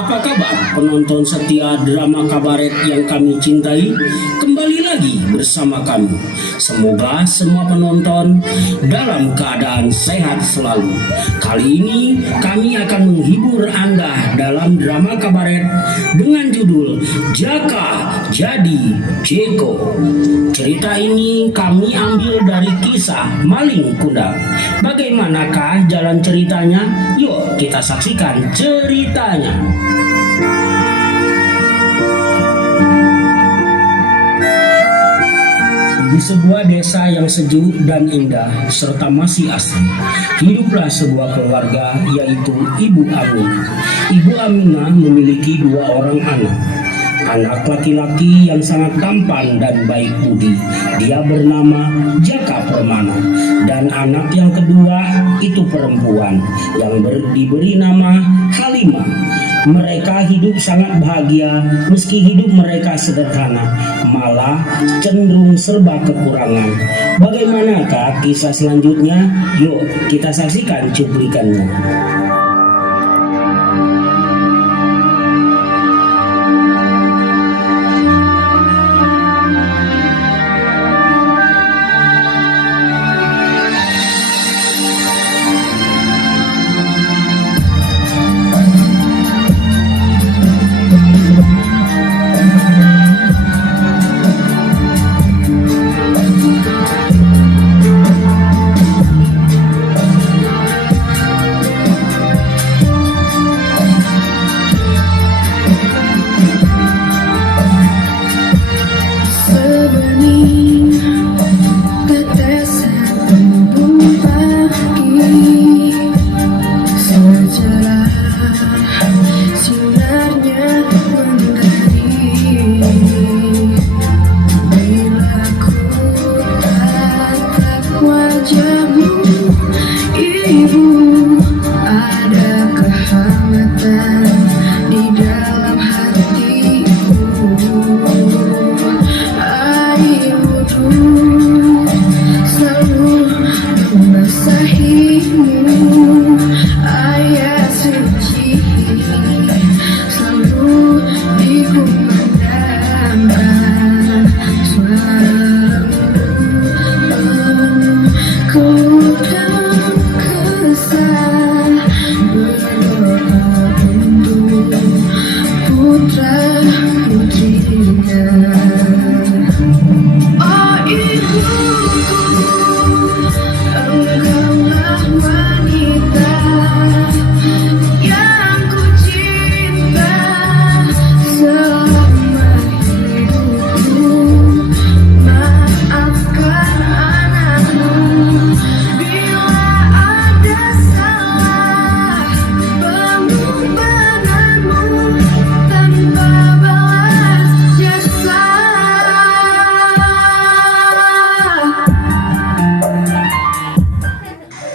Apa kabar penonton setia drama kabaret yang kami cintai? Kembali lagi bersama kami. Semoga semua penonton dalam keadaan sehat selalu. Kali ini kami akan menghibur Anda dalam drama kabaret dengan judul Jaka Jadi Jeko. Cerita ini kami ambil dari kisah Maling Kundang. Bagaimanakah jalan ceritanya? Yuk kita saksikan ceritanya. Di sebuah desa yang sejuk dan indah serta masih asri, hiduplah sebuah keluarga yaitu Ibu Aminah. Ibu Aminah memiliki dua orang anak. Anak laki-laki yang sangat tampan dan baik budi, dia bernama Jaka Permana. Dan anak yang kedua itu perempuan yang diberi nama Halimah. Mereka hidup sangat bahagia meski hidup mereka sederhana, malah cenderung serba kekurangan. Bagaimanakah kisah selanjutnya? Yuk kita saksikan cuplikannya.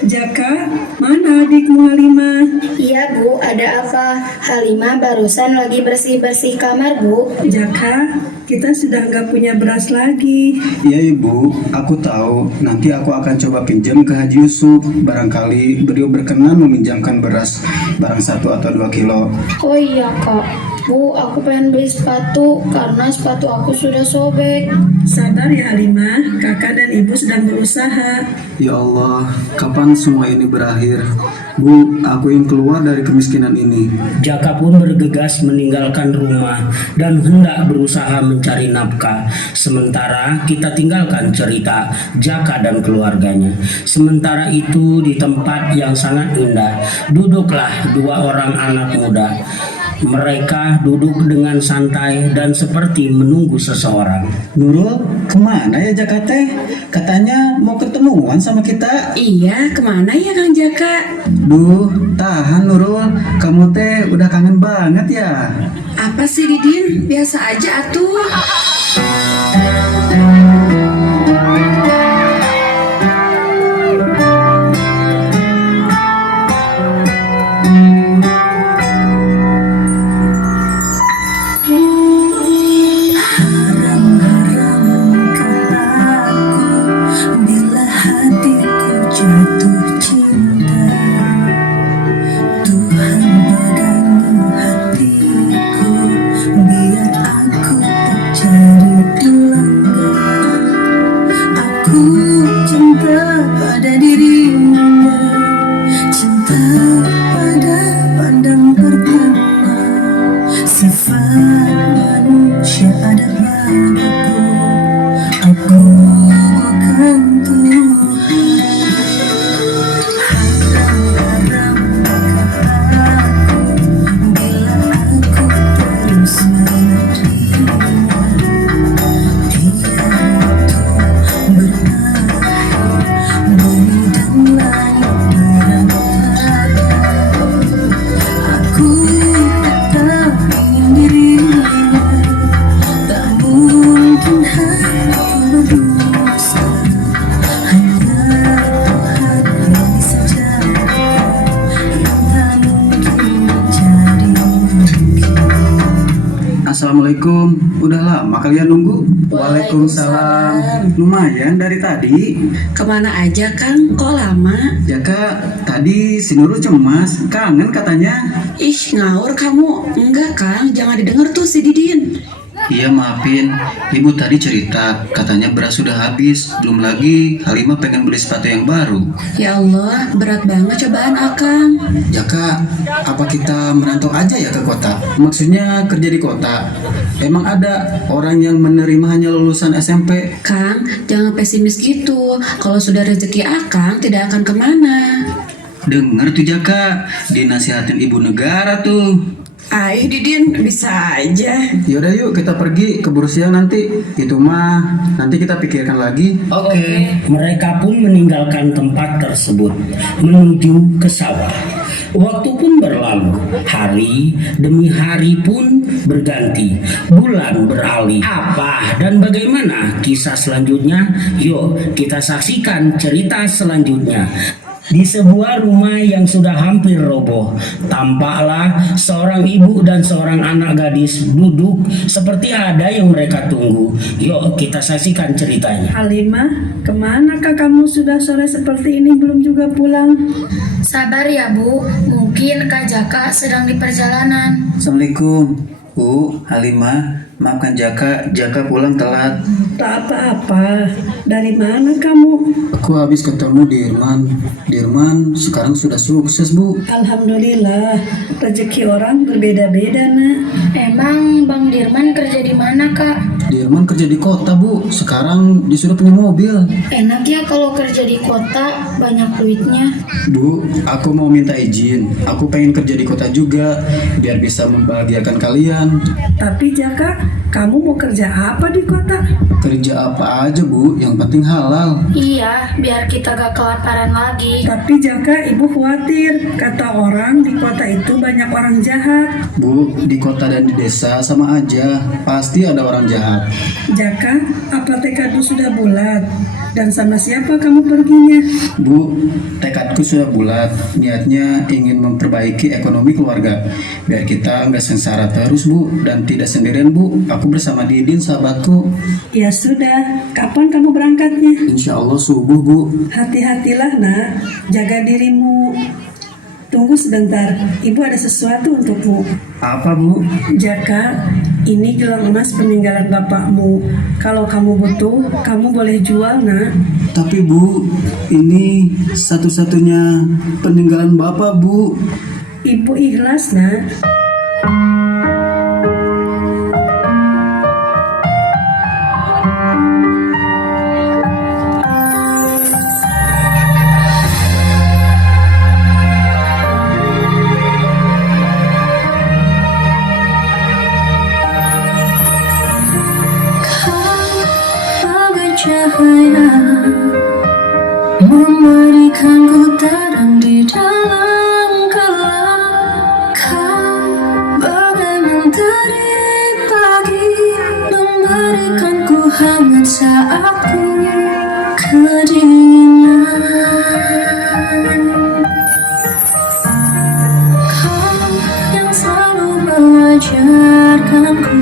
Jaka, mana adikmu Halimah? Iya Bu, ada apa? Halimah barusan lagi bersih-bersih kamar Bu. Jaka, kita sudah nggak punya beras lagi. Iya Ibu, aku tahu. Nanti aku akan coba pinjam ke Haji Yusuf. Barangkali beliau berkenan meminjamkan beras barang 1 atau 2 kilo. Oh iya Kak, Bu, aku pengen beli sepatu karena sepatu aku sudah sobek. Sabar ya Halimah, kakak dan ibu sedang berusaha. Ya Allah, kapan semua ini berakhir? Bu, aku ingin keluar dari kemiskinan ini. Jaka pun bergegas meninggalkan rumah dan hendak berusaha mencari nafkah. Sementara kita tinggalkan cerita Jaka dan keluarganya. Sementara itu di tempat yang sangat indah, duduklah dua orang anak muda. Mereka duduk dengan santai dan seperti menunggu seseorang. Nurul, kemana ya Jaka teh? Katanya mau ketemuan sama kita. Iya, kemana ya Kang Jaka? Duh, tahan Nurul. Kamu teh udah kangen banget ya. Apa sih Didin? Biasa aja atuh. Tuhan pegangi hati Aku bukan tuh haram bila aku terus menerima bumi dan langit aku tetap ingin dirinya, tak mungkin hanya berdusta, hanya Tuhan yang bisa jaga yang tak mungkin menjadi mungkin. Assalamualaikum, udah lama kalian nunggu? Waalaikumsalam. Lumayan dari tadi. Kemana aja Kang? Kok lama? Ya kak, tadi si Nurul cemas, kangen katanya. Ih ngawur kamu. Enggak Kang, jangan didengar tuh si Didin. Iya maafin, ibu tadi cerita katanya beras sudah habis. Belum lagi Halimah pengen beli sepatu yang baru. Ya Allah, berat banget cobaan Akang. Ya kak, apa kita merantau aja ya ke kota? Maksudnya kerja di kota. Emang ada orang yang menerima hanya lulusan SMP? Kang, jangan pesimis gitu. Kalau sudah rezeki Akang, tidak akan kemana. Dengar tuh Jaka, dinasihatin ibu negara tuh. Aih Didin, bisa aja. Yaudah yuk kita pergi, keburu siang nanti. Itu mah nanti kita pikirkan lagi. Oke, mereka pun meninggalkan tempat tersebut menuju ke sawah. Waktu pun berlalu, hari demi hari pun berganti, bulan beralih. Apa dan bagaimana kisah selanjutnya? Yuk kita saksikan cerita selanjutnya. Di sebuah rumah yang sudah hampir roboh, tampaklah seorang ibu dan seorang anak gadis duduk seperti ada yang mereka tunggu. Yuk kita saksikan ceritanya. Halimah, kemanakah kamu sudah sore seperti ini belum juga pulang? Sabar ya Bu, mungkin Kak Jaka sedang di perjalanan. Assalamualaikum, Bu Halimah. Maafkan Jaka pulang telat. Tak apa-apa. Dari mana kamu? Aku habis ketemu Dirman sekarang sudah sukses, Bu. Alhamdulillah, rezeki orang berbeda-beda, Nak. Emang Bang Dirman kerja di mana Kak? Dirman kerja di kota, Bu. Sekarang dia sudah punya mobil. Enak ya kalau kerja di kota, banyak duitnya. Bu, aku mau minta izin. Aku pengen kerja di kota juga, biar bisa membahagiakan kalian. Tapi Jaka, kamu mau kerja apa di kota? Kerja apa aja, Bu, yang penting halal. Iya, biar kita gak kelaparan lagi. Tapi Jaka, ibu khawatir. Kata orang di kota itu banyak orang jahat. Bu, di kota dan di desa sama aja. Pasti ada orang jahat. Jaka, apa tekadmu sudah bulat? Dan sama siapa kamu perginya? Bu, tekadku sudah bulat. Niatnya ingin memperbaiki ekonomi keluarga. Biar kita nggak sengsara terus, Bu. Dan tidak sendirian, Bu. Aku bersama Didin, sahabatku. Ya sudah, kapan kamu berangkatnya? Insya Allah subuh, Bu. Hati-hatilah, Nak. Jaga dirimu. Tunggu sebentar, ibu ada sesuatu untukmu. Apa, Bu? Jaka, ini gelang emas peninggalan bapakmu. Kalau kamu butuh, kamu boleh jual, Nak. Tapi, Bu, ini satu-satunya peninggalan Bapak, Bu. Ibu ikhlas, Nak. Cahaya memberikanku terang di dalam gelap. Kau bagai mentari pagi memberikanku hangat saat ku kedinginan. Kau yang selalu mengajarkanku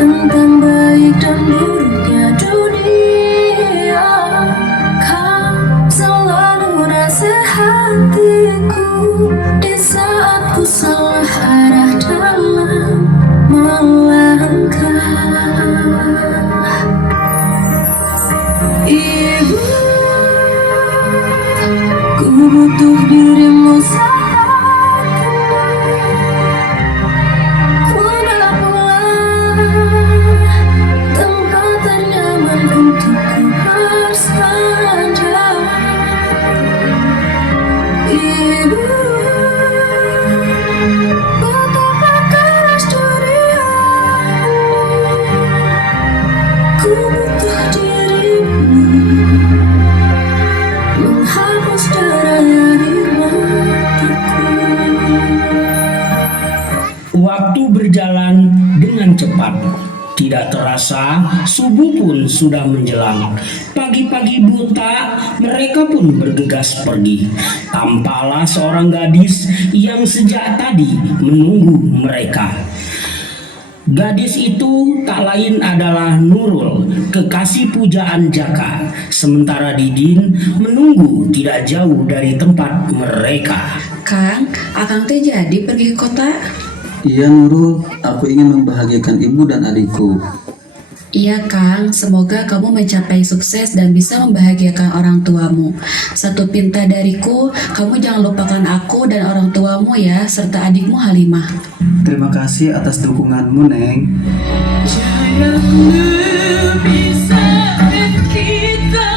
tentang baik dan buruknya dunia. Kau selalu nasihatiku Tidak terasa subuh pun sudah menjelang. Pagi-pagi buta mereka pun bergegas pergi. Tampaklah seorang gadis yang sejak tadi menunggu mereka. Gadis itu tak lain adalah Nurul, kekasih pujaan Jaka. Sementara Didin menunggu tidak jauh dari tempat mereka. Kang, Akang teh jadi pergi ke kota? Iya Nurul, aku ingin membahagiakan ibu dan adikku. Iya Kang, semoga kamu mencapai sukses dan bisa membahagiakan orang tuamu. Satu pinta dariku, kamu jangan lupakan aku dan orang tuamu ya, serta adikmu Halimah. Terima kasih atas dukunganmu, Neng. Jarak memisahkan kita,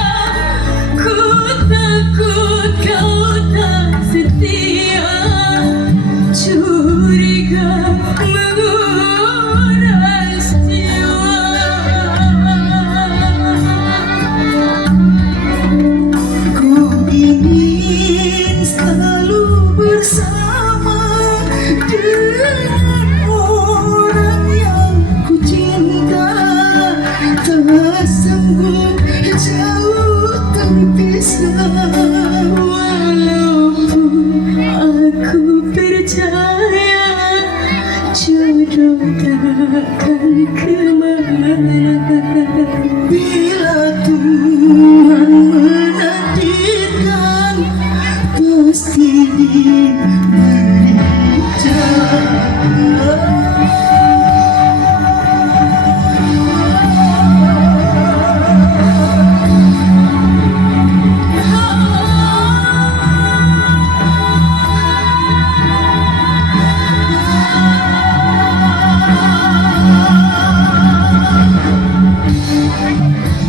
ku takut kau tak setia, curiga menguras jiwa. Ku ingin selalu bersama dengan orang yang ku cinta, tak sanggup jauh terpisah. Walaupun aku percaya jodoh takkan kemana, bila Tuhan menakdirkan pasti diberi jalan.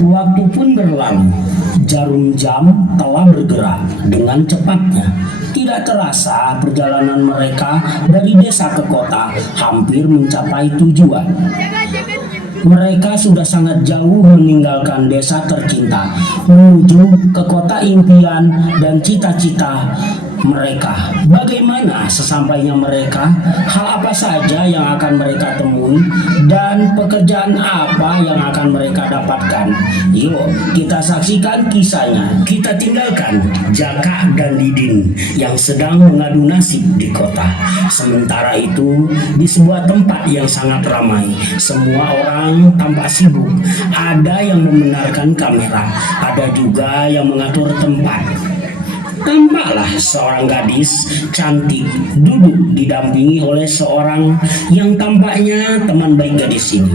Waktu pun berlalu, jarum jam telah bergerak dengan cepatnya. Tidak terasa perjalanan mereka dari desa ke kota hampir mencapai tujuan. Mereka sudah sangat jauh meninggalkan desa tercinta, menuju ke kota impian dan cita-cita mereka. Bagaimana sesampainya mereka, hal apa saja yang akan mereka temui, dan pekerjaan apa yang akan mereka dapatkan? Yuk kita saksikan kisahnya. Kita tinggalkan Jaka dan Didin yang sedang mengadu nasib di kota. Sementara itu di sebuah tempat yang sangat ramai, semua orang tampak sibuk. Ada yang membenarkan kamera, ada juga yang mengatur tempat. Tampaklah seorang gadis cantik duduk didampingi oleh seorang yang tampaknya teman baik gadis ini.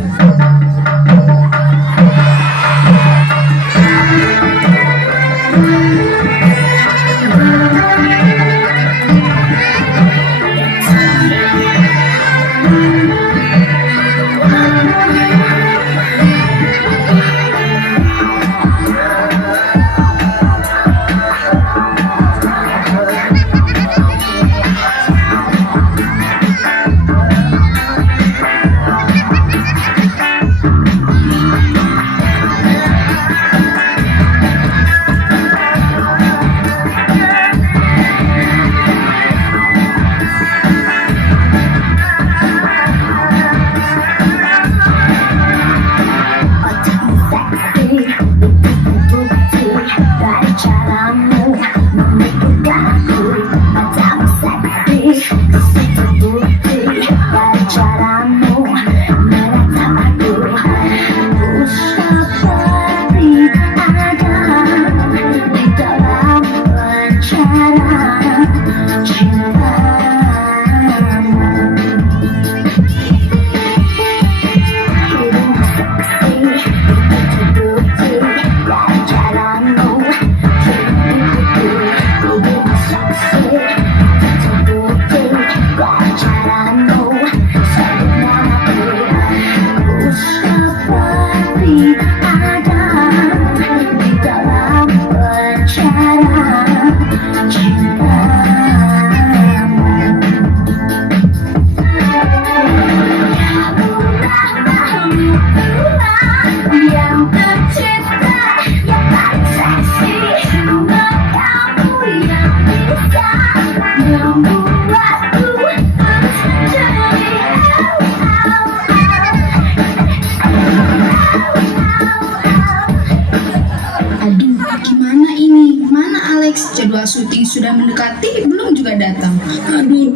jadwal syuting sudah mendekati, belum juga datang. Aduh,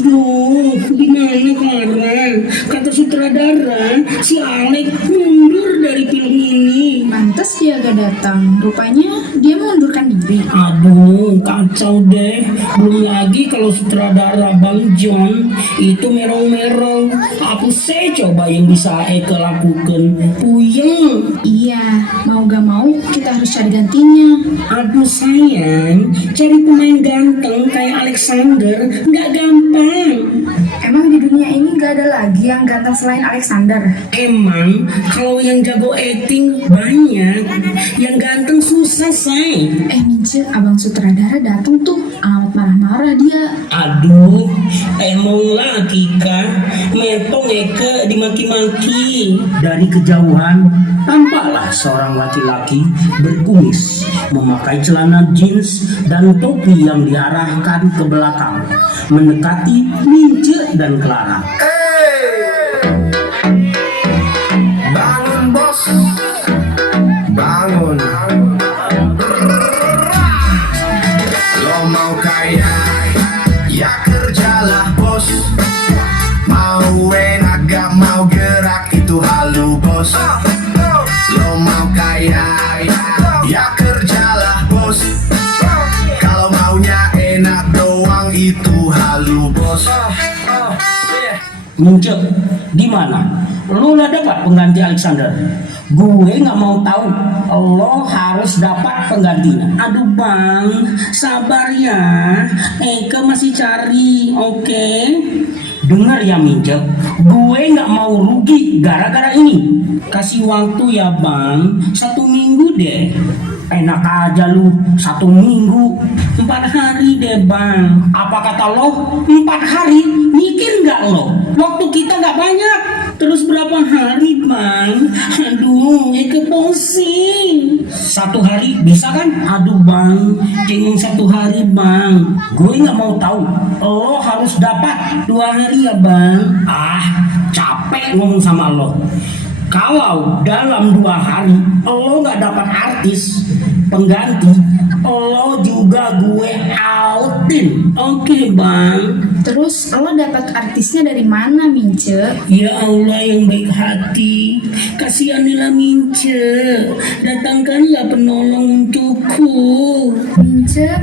gimana Clara? Kata sutradara, si Alek mundur dari film ini. Pantes dia gak datang. Rupanya dia mengundurkan diri. Aduh, kacau deh. Belum lagi kalau sutradara Bang John itu merong-merong. Apa saya coba yang bisa Eka lakukan? Puyeng. Iya, mau gak mau kita harus cari gantinya. Aduh sayang, cari pemain ganteng kayak Alexander nggak gampang. Emang di dunia ini gak ada lagi yang ganteng selain Alexander? Emang kalau yang jago acting banyak, yang ganteng susah say. Mince, abang sutradara datang tuh. Amat marah-marah dia. Aduh, emang lagi kan, metong Eka dimaki-maki. Dari kejauhan, tampaklah seorang laki-laki berkumis, memakai celana jeans dan topi yang diarahkan ke belakang, mendekati Mince dan Clara. Bangun bos, bangun. Lo mau kaya, ya kerjalah bos. Mau enak gak mau gerak itu halu bos. Lo mau kaya, ya kerjalah bos. Kalau maunya enak doang itu halu bos. Mince, gimana? Lu lah dapat pengganti Alexander. Gue nggak mau tahu. Lo harus dapat penggantinya. Aduh bang, sabar ya. Eka masih cari, oke? Dengar ya Mince, gue nggak mau rugi gara-gara ini. Kasih waktu ya bang, 1 minggu deh. Enak aja lu, 1 minggu, 4 hari deh bang. Apa kata lo? 4 hari? Mikir nggak lo? Waktu kita nggak banyak. Terus berapa hari bang? Aduh, Eka pusing. 1 hari bisa kan? Aduh bang, cengeng 1 hari bang. Gue nggak mau tahu. Lo harus dapat 2 hari ya bang. Capek ngomong sama lo. Kalau dalam 2 hari lo nggak dapat artis pengganti, lo juga gue outin. Oke bang. Terus lo dapat artisnya dari mana, Mince? Ya Allah yang baik hati, kasihanilah Mince, datangkanlah penolong untukku.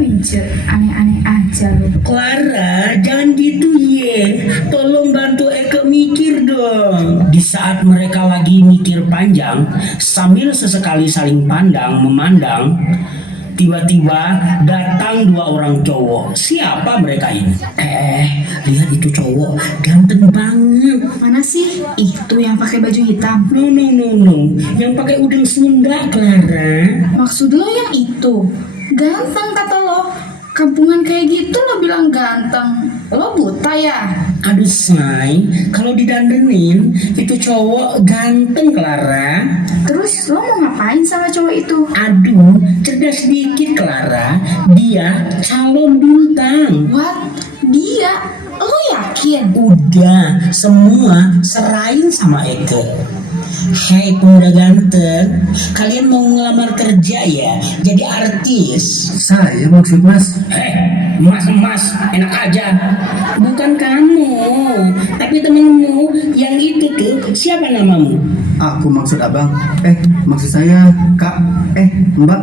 Mince, aneh-aneh aja lo. Clara, jangan gitu ye. Tolong bantu Eka mikir dong. Di saat mereka lagi mikir panjang, sambil sesekali saling memandang, tiba-tiba datang 2 orang cowok. Siapa mereka ini? Lihat itu cowok, ganteng banget. Mana sih? Itu yang pakai baju hitam. No. Yang pakai udeng Sunda, Clara. Maksud lo yang itu? Ganteng kata lo. Kampungan kayak gitu lo bilang ganteng. Lo buta ya? Aduh say, kalau didandenin itu cowok ganteng Clara. Terus lo mau ngapain sama cowok itu? Aduh, cerdas dikit Clara. Dia calon bintang. What? Dia? Lo yakin? Udah, semua serahin sama Eke. Hei pemuda ganteng, kalian mau ngelamar kerja ya? Jadi artis? Saya maksud mas. Mas, enak aja. Bukan kamu, tapi temenmu yang itu tuh, siapa namamu? Aku maksud abang. Maksud saya kak. Mbak.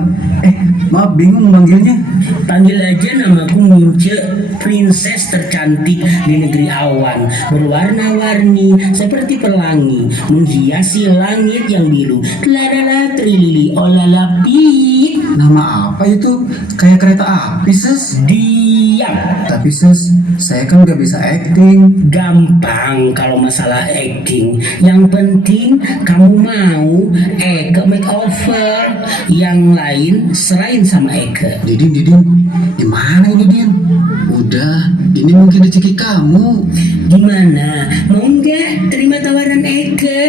Maaf bingung manggilnya. Panggil aja namaku Mince, princess tercantik di negeri awan, berwarna-warni seperti pelangi, menghiasi langit yang biru. Clara trilili olala pik. Nama apa itu? Kayak kereta api sis. Diam. Tapi sis, saya kan gak bisa acting. Gampang kalau masalah acting. Yang penting kamu mau Eka makeover. Yang lain serahin sama Eka. Didin, gimana ini Din? Udah, ini mungkin rezeki kamu. Gimana? Mau nggak terima tawaran Eka?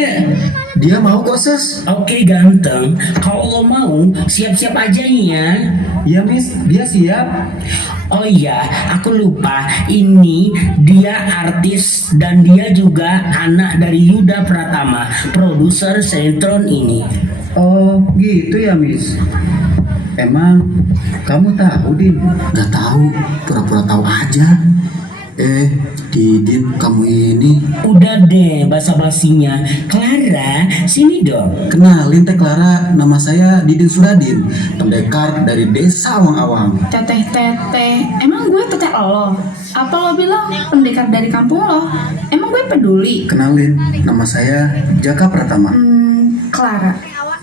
Dia mau kok sis. Oke ganteng, kalau lo mau siap-siap aja ya. Iya miss, dia siap. Oh iya, aku lupa. Ini dia artis dan dia juga anak dari Yuda Pratama, produser sinetron ini. Oh gitu ya miss. Emang kamu tahu, Din? Gak tahu, pura-pura tahu aja. Didin, kamu ini Udah deh basa-basinya. Clara, sini dong. kenalin Teh Clara, nama saya Didin Suradin, pendekar dari desa Awang-Awang. Teteh, emang gue teteh lo? Apa lo bilang pendekar dari kampung lo? Emang gue peduli? Kenalin, nama saya Jaka Pratama.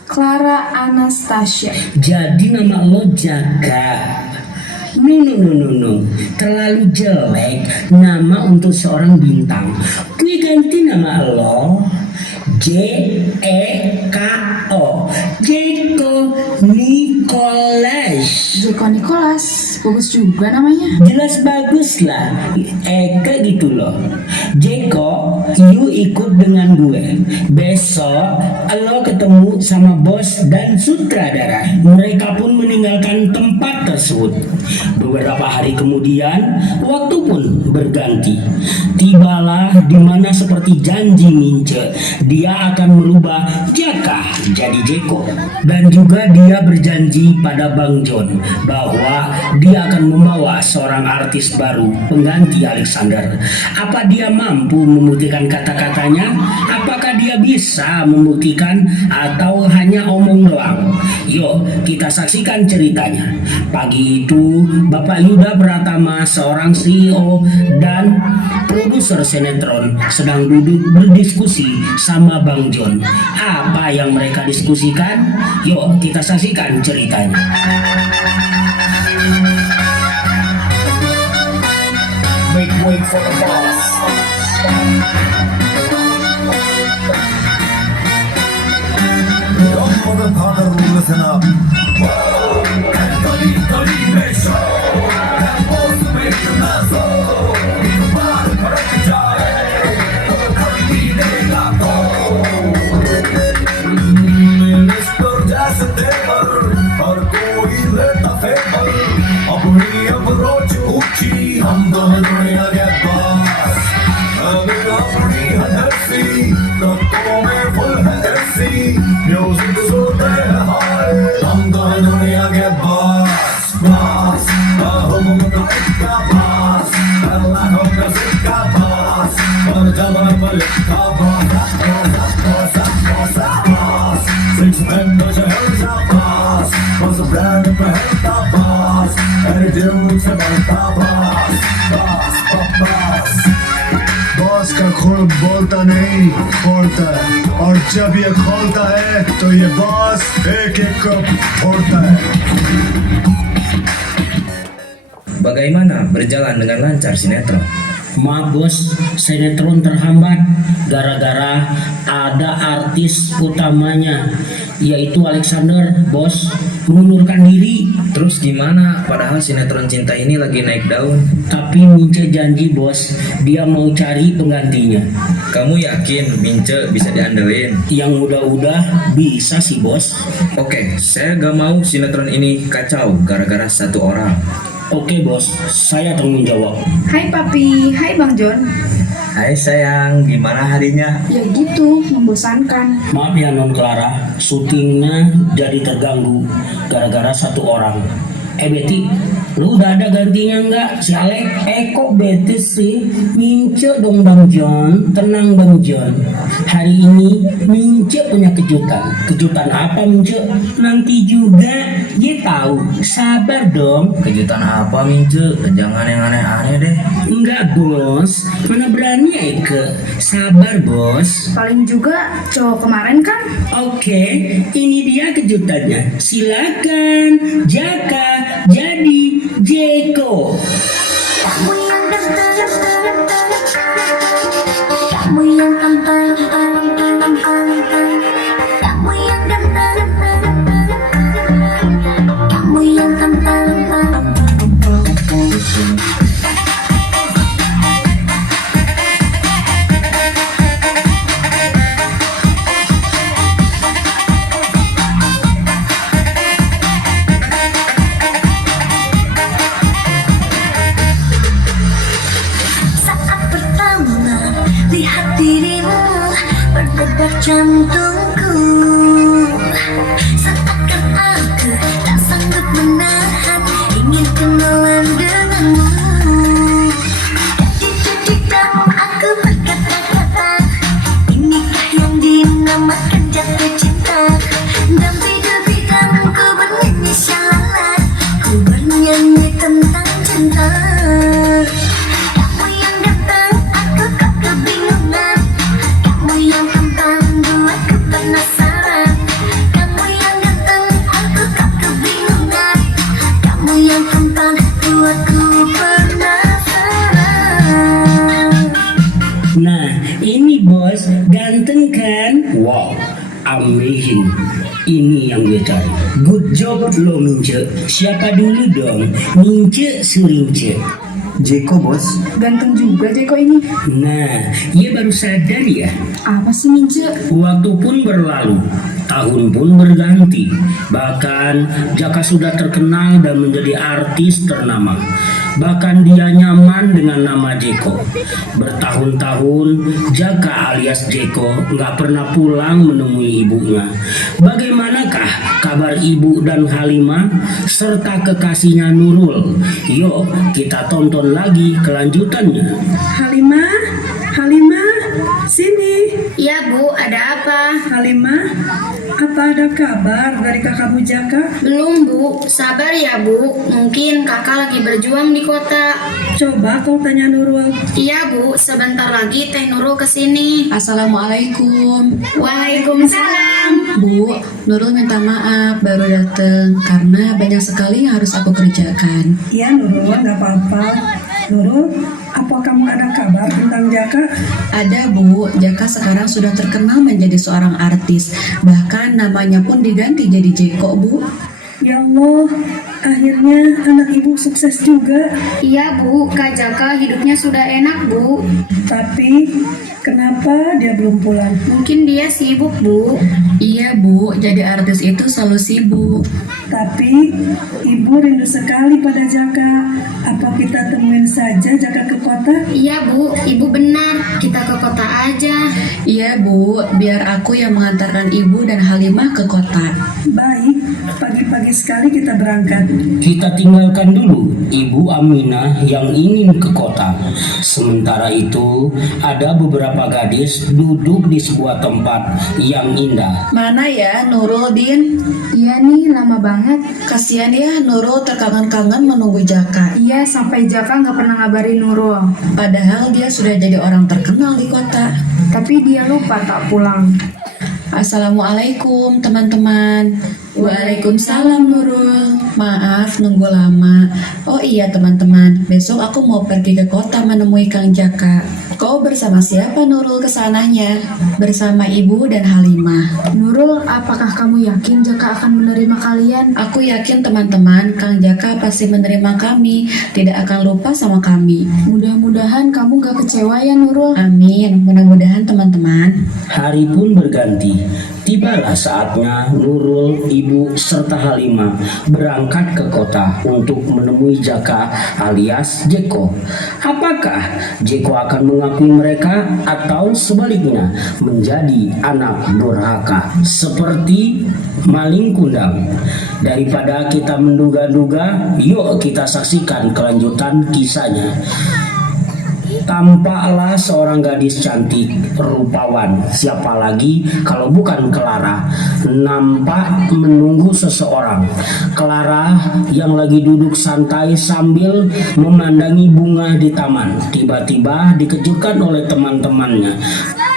Clara Anastasia. Jadi nama lo Jaka. No. Terlalu jelek nama untuk seorang bintang. Gue ganti nama lo Jeko. Jeko Nicholas. Jeko Nicholas, bagus juga namanya. Jelas bagus lah. Eka gitu loh. Jeko, you ikut dengan gue. Besok lo ketemu sama bos dan sutradara. Mereka pun meninggalkan tempat tersebut. Beberapa hari kemudian, waktu pun berganti. Tibalah di mana seperti janji Mince, dia akan merubah Jaka jadi Jeko. Dan juga dia berjanji pada Bang John bahwa dia akan membawa seorang artis baru pengganti Alexander. Apa dia mampu membuktikan kata-katanya? Apakah dia bisa membuktikan atau hanya omong doang? Yuk kita saksikan ceritanya. Pagi itu Bapak Yuda Pratama, seorang CEO dan produser sinetron, sedang duduk berdiskusi sama Bang John. Apa yang mereka diskusikan? Yuk kita saksikan ceritanya. Make way for the boss. Young motherfucker, listen up. हम दोनों दुनिया के पास अभी अपनी हदसी रत्तों में फुल है ऐसी म्यूजिक सुनते हैं हाय हम दोनों दुनिया के पास हम का इतना पास अल्लाह का सिक्का पास और जमाने पर लिखा पास सिक्स पेन तो शहर जा पास बस ब्रांड पहनता पास एटीट्यूड से बढ़ता बॉस का खून बोलता नहीं फोड़ता है, और जब ये खोलता है तो ये बॉस एक एक को फोड़ता है. Bagaimana berjalan dengan lancar sinetron? Maaf bos, sinetron terhambat gara-gara ada artis utamanya yaitu Alexander, bos, mengundurkan diri. Terus gimana? Padahal sinetron cinta ini lagi naik daun. Tapi Mince janji bos, dia mau cari penggantinya. Kamu yakin Mince bisa diandelin? Yang udah-udah bisa sih bos. Oke, saya gak mau sinetron ini kacau gara-gara satu orang. Oke bos, saya tanggung jawab. Hai papi, hai Bang John. Hai sayang, gimana harinya? Ya gitu, membosankan. Maaf ya Non Clara, syutingnya jadi terganggu gara-gara satu orang. Betty, lu udah ada gantinya nggak si Alek? Kok Betty sih? Mince dong Bang John, tenang Bang John. Hari ini Mince punya kejutan. Kejutan apa Mince? Nanti juga dia tahu. Sabar dong. Kejutan apa Mince? Jangan yang aneh-aneh deh. Enggak bos, mana berani Eke. Sabar bos. Paling juga cowok kemarin kan? Oke, ini dia kejutannya. Silakan, Jaka jadi Jeko. Kamu yang kamu yang kamu yang kamu yang Ganteng kan? Wow, amazing. Ini yang gue cari. Good job lo Mince. Siapa dulu dong? Mince Surince. Jeko bos. Ganteng juga Jeko ini. Nah, ia baru sadar ya. Apa sih Mince? Waktu pun berlalu, tahun pun berganti. Bahkan Jaka sudah terkenal dan menjadi artis ternama. Bahkan dia nyaman dengan nama Jeko. Bertahun-tahun Jaka alias Jeko nggak pernah pulang menemui ibunya. Bagaimanakah kabar ibu dan Halimah serta kekasihnya Nurul? Yuk kita tonton lagi kelanjutannya. Halimah, Halimah, sini. Iya Bu, ada apa? Halimah, apa ada kabar dari kakakmu Jaka? Belum Bu, sabar ya Bu. Mungkin kakak lagi berjuang di kota. Coba kau tanya Nurul. Iya Bu, sebentar lagi Teh Nurul kesini. Assalamualaikum. Waalaikumsalam. Bu, Nurul minta maaf baru datang karena banyak sekali yang harus aku kerjakan. Iya Nurul, nggak apa-apa. Nurul, apa kamu ada kabar tentang Jaka? Ada Bu, Jaka sekarang sudah terkenal menjadi seorang artis. Bahkan namanya pun diganti jadi Jeko Bu. Ya Allah, akhirnya anak ibu sukses juga. Iya Bu, Kak Jaka hidupnya sudah enak Bu. Tapi kenapa dia belum pulang? Mungkin dia sibuk Bu. Iya Bu, jadi artis itu selalu sibuk. Tapi ibu rindu sekali pada Jaka. Apa kita temuin saja Jaka ke kota? Iya Bu, Ibu benar. Kita ke kota aja. Iya Bu, biar aku yang mengantarkan Ibu dan Halimah ke kota. Baik, pagi-pagi sekali kita berangkat. Kita tinggalkan dulu Ibu Aminah yang ingin ke kota. Sementara itu, ada beberapa gadis duduk di sebuah tempat yang indah. Mana ya Nurul, Din? Iya nih, lama banget. Kasihan ya Nurul terkangen-kangen menunggu Jaka. Iya, sampai Jaka nggak pernah ngabarin Nurul. Padahal dia sudah jadi orang terkenal di kota. Tapi dia lupa tak pulang. Assalamualaikum teman-teman. Waalaikumsalam Nurul. Maaf nunggu lama. Oh iya teman-teman, besok aku mau pergi ke kota menemui Kang Jaka. Kau bersama siapa Nurul kesananya? Bersama Ibu dan Halimah. Nurul, apakah kamu yakin Jaka akan menerima kalian? Aku yakin teman-teman, Kang Jaka pasti menerima kami. Tidak akan lupa sama kami. Mudah-mudahan kamu gak kecewa ya Nurul. Amin, mudah-mudahan teman-teman. Hari pun berganti. Tibalah saatnya Nurul, Ibu, serta Halimah berangkat ke kota untuk menemui Jaka alias Jeko. Apakah Jeko akan mengakui mereka atau sebaliknya menjadi anak durhaka seperti maling kundang? Daripada kita menduga-duga, yuk kita saksikan kelanjutan kisahnya. Tampaklah seorang gadis cantik, rupawan, siapa lagi kalau bukan Clara, nampak menunggu seseorang. Clara yang lagi duduk santai sambil memandangi bunga di taman, tiba-tiba dikejutkan oleh teman-temannya.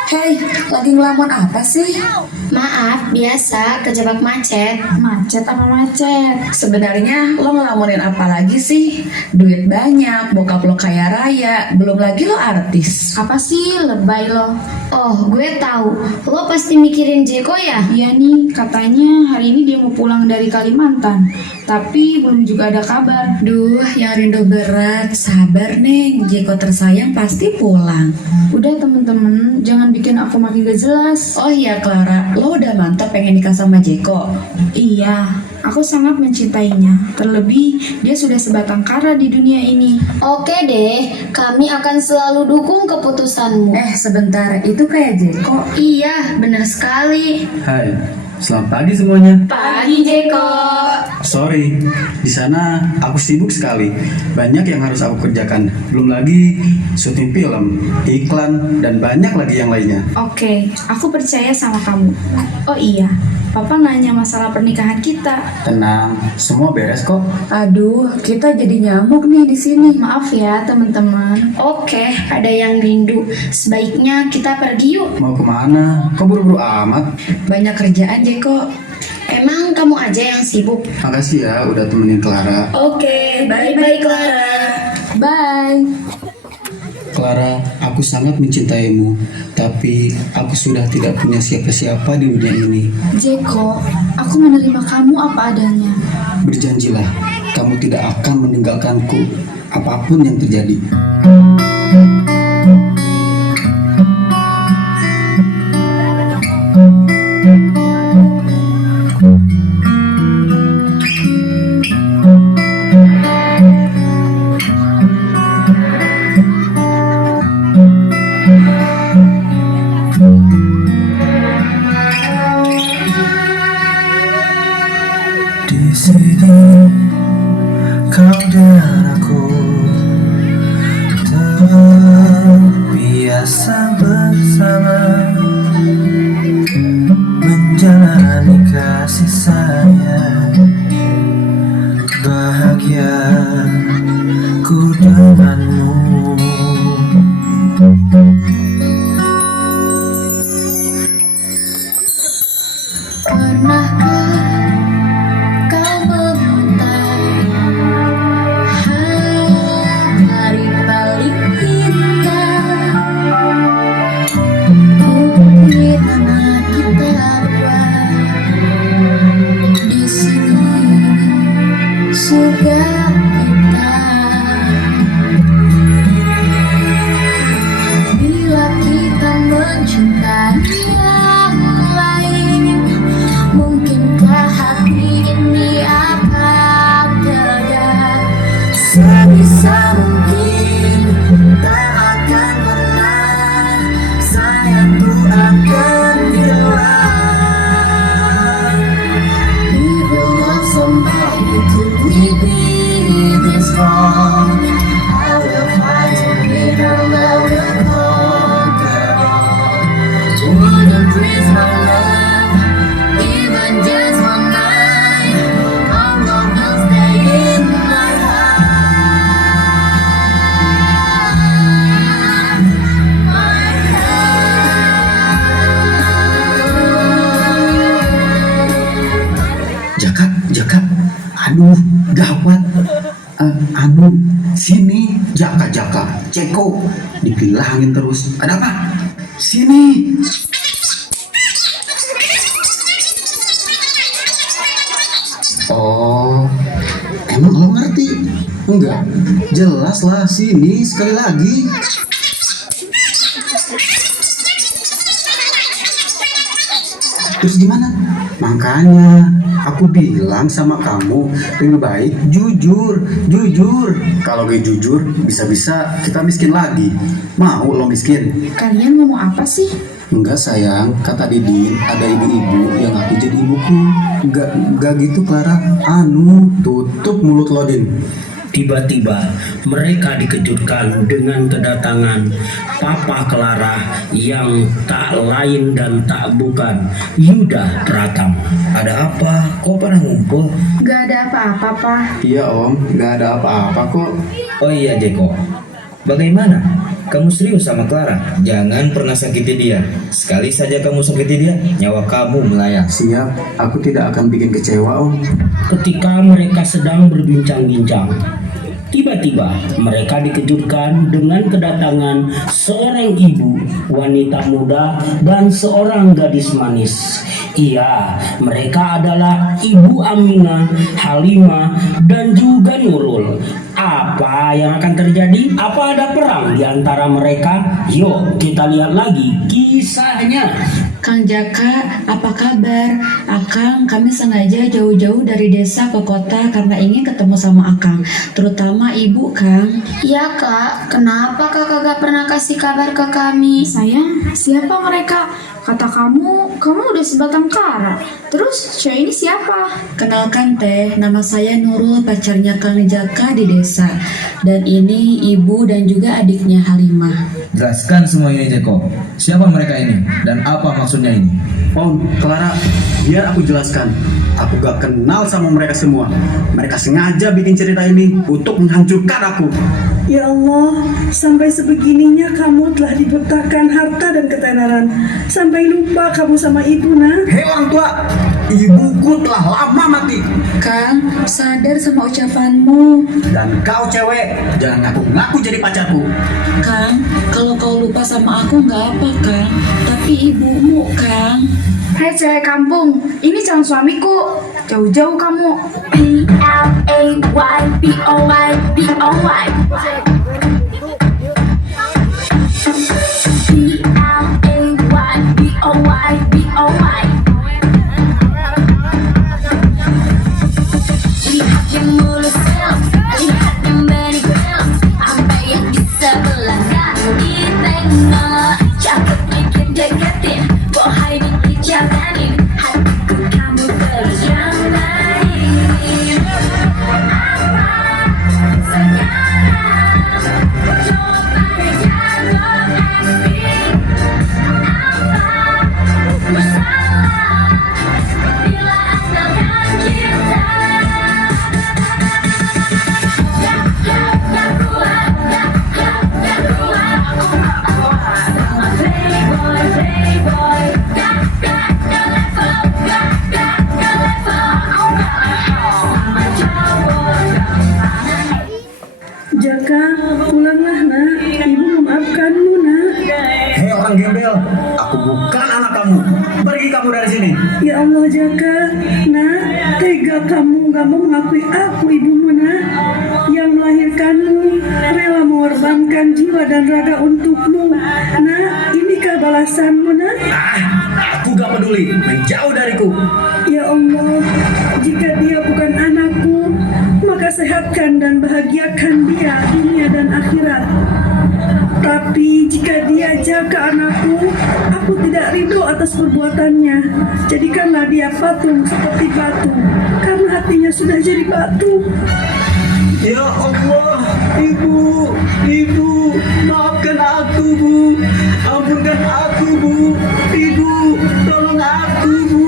Hei, lagi ngelamun apa sih? Maaf, biasa kejebak macet. Macet apa macet? Sebenarnya lo ngelamunin apa lagi sih? Duit banyak, bokap lo kaya raya, belum lagi lo artis. Apa sih lebay lo? Oh, gue tahu. Lo pasti mikirin Jeko ya? Iya nih, katanya hari ini dia mau pulang dari Kalimantan. Tapi belum juga ada kabar. Duh, yang rindu berat. Sabar Neng, Jeko tersayang pasti pulang. Udah temen-temen, jangan bikin aku makin gak jelas. Oh iya Clara, lo udah mantap pengen nikah sama Jeko? Iya, aku sangat mencintainya. Terlebih, dia sudah sebatang kara di dunia ini. Oke deh, kami akan selalu dukung keputusanmu. Sebentar, itu kayak Jeko. Iya, benar sekali. Hai, selamat pagi semuanya. Pagi Jeko. Sorry, di sana aku sibuk sekali. Banyak yang harus aku kerjakan. Belum lagi syuting film, iklan, dan banyak lagi yang lainnya. Oke, aku percaya sama kamu. Oh iya, Papa nanya masalah pernikahan kita. Tenang, semua beres kok. Aduh, kita jadi nyamuk nih di sini. Maaf ya teman-teman. Oke, ada yang rindu. Sebaiknya kita pergi yuk. Mau kemana? Kok buru-buru amat? Banyak kerjaan Jeko. Emang kamu aja yang sibuk? Makasih ya udah temenin Clara. Oke, bye-bye Clara. Bye. Clara, aku Aku sangat mencintaimu, tapi aku sudah tidak punya siapa-siapa di dunia ini. Jeko, aku menerima kamu apa adanya. Berjanjilah, kamu tidak akan meninggalkanku, apapun yang terjadi. Di sini kau dan aku terbiasa bersama, menjalani kasih sayang, bahagia ku denganmu. Pernahkah kau mengenai hari paling indah? Mungkin anak kita berdua di sini surga kita. Bila kita mencintai yang lain, mungkinkah hati ini akan tergerak? Sebisa mungkin tak akan pernah sayangku akan hilang. If you love somebody, could we be this strong? I will fight to make our love will conquer all. Wouldn't dreams my love, even just one night, our love will stay in my heart, my heart. Jaka, aduh, gawat. Anu, sini, Jaka, Ceko, dibilangin terus. Ada apa? Sini. Oh, emang lo ngerti? Enggak, jelas lah, sini sekali lagi. Terus gimana? Makanya aku bilang sama kamu lebih baik jujur. Kalau gak jujur, bisa-bisa kita miskin lagi. Mau lo miskin? Kalian ngomong apa sih? Enggak sayang, kata Didin ada ibu-ibu yang aku jadi ibuku. Enggak gitu Clara. Anu, tutup mulut lo Din. Tiba-tiba mereka dikejutkan dengan kedatangan Papa Clara yang tak lain dan tak bukan Yuda Pratama. Ada apa? Kok pada ngumpul? Gak ada apa-apa, Pak. Iya Om, enggak ada apa-apa kok. Oh iya Jeko, bagaimana? Kamu serius sama Clara? Jangan pernah sakiti dia. Sekali saja kamu sakiti dia, nyawa kamu melayang. Siap, aku tidak akan bikin kecewa Om. Ketika mereka sedang berbincang-bincang, tiba-tiba mereka dikejutkan dengan kedatangan seorang ibu, wanita muda, dan seorang gadis manis. Iya, mereka adalah Ibu Aminah, Halimah, dan juga Nurul. Apa yang akan terjadi? Apa ada perang di antara mereka? Yuk kita lihat lagi kisahnya. Kang Jaka, apa kabar? Akang, kami sengaja jauh-jauh dari desa ke kota karena ingin ketemu sama Akang, terutama Ibu, Kang. Ya kak, kenapa kakak gak pernah kasih kabar ke kami? Sayang, siapa mereka? Kata kamu udah sebatang kara. Terus cewek ini siapa? Kenalkan teh, nama saya Nurul, pacarnya Kang Jaka di desa. Dan ini ibu dan juga adiknya Halimah. Jelaskan semua ini Jeko. Siapa mereka ini? Dan apa maksudnya ini? Om, Clara, biar aku jelaskan. Aku gak kenal sama mereka semua. Mereka sengaja bikin cerita ini untuk menghancurkan aku. Ya Allah, sampai sebegininya kamu telah dibutakan harta dan ketenaran. Sampai lupa kamu sama ibu, nak. Hei orang tua, Ibuku telah lama mati. Kang, sadar sama ucapanmu. Dan kau cewek, jangan ngaku-ngaku jadi pacarku. Kang, kalau kau lupa sama aku nggak apa, Kang. Tapi ibumu, Kang. Hei cewek kampung, ini calon suamiku. Jauh-jauh kamu. P-L-A-Y, B-O-Y, B-O-Y. P-L-A-Y, B-O-Y, B-O-Y. Lihat yang mulus sales, lihat yang body grills, sampai yang di sebelah gak ditengok. Cakepnya kedeketin, bohai dijalanin, hatiku kamu terus yang main. Apa sekarang? Coba deh jawab acting. Apa salah bila andalkan kita? Gak kuat sama playboy, playboy. Gak level, gak level. Sama cowok Jaka, pulanglah nak. Ibu memaafkanmu nak. Hei orang gembel, aku bukan anak kamu. Pergi kamu dari sini. Ya Allah Jaka, nak, tega kamu gak mau mengakui aku ibumu nak, yang melahirkanmu, rela mengorbankan jiwa dan raga untukmu. Nak, inikah balasanmu nak? Aku gak peduli, menjauh dariku. Ya Allah, jika dia bukan anakku, maka sehatkan dan bahagiakan dia dunia dan akhirat. Tapi jika dia Jaka anakku, aku tidak ridho atas perbuatannya. Jadikanlah dia patung seperti batu, karena hatinya sudah jadi batu. Ya Allah, Ibu, maafkan aku Bu, ampunkan aku Bu, Ibu, tolong aku Bu.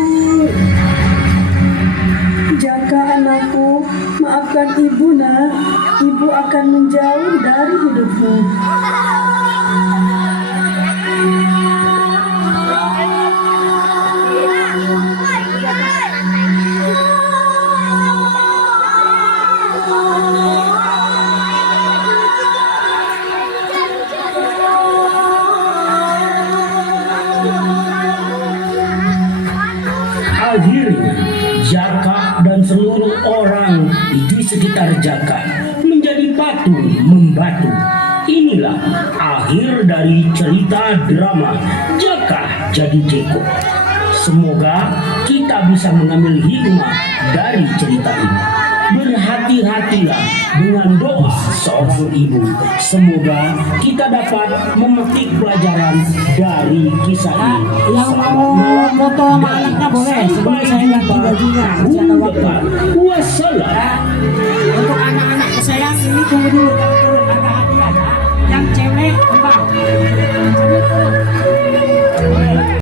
Jaka anakku, maafkan ibu nak. Ibu akan menjauh dari hidupmu. Akhirnya, Jaka dan seluruh orang di sekitar Jaka menjadi patung membatu. Inilah akhir dari cerita drama Jaka Jadi Jeko. Semoga kita bisa mengambil hikmah dari cerita ini. Berhati-hatilah dengan doa seorang ibu. Semoga kita dapat memetik pelajaran dari kisah ini. Yang mau foto sama anaknya boleh, sebelum saya ganti bajunya. Masih ada waktu. Wassalam. Untuk anak-anak kesayangan ini tunggu dulu, jangan turun, ada hadiah. Yang cewek, enggak.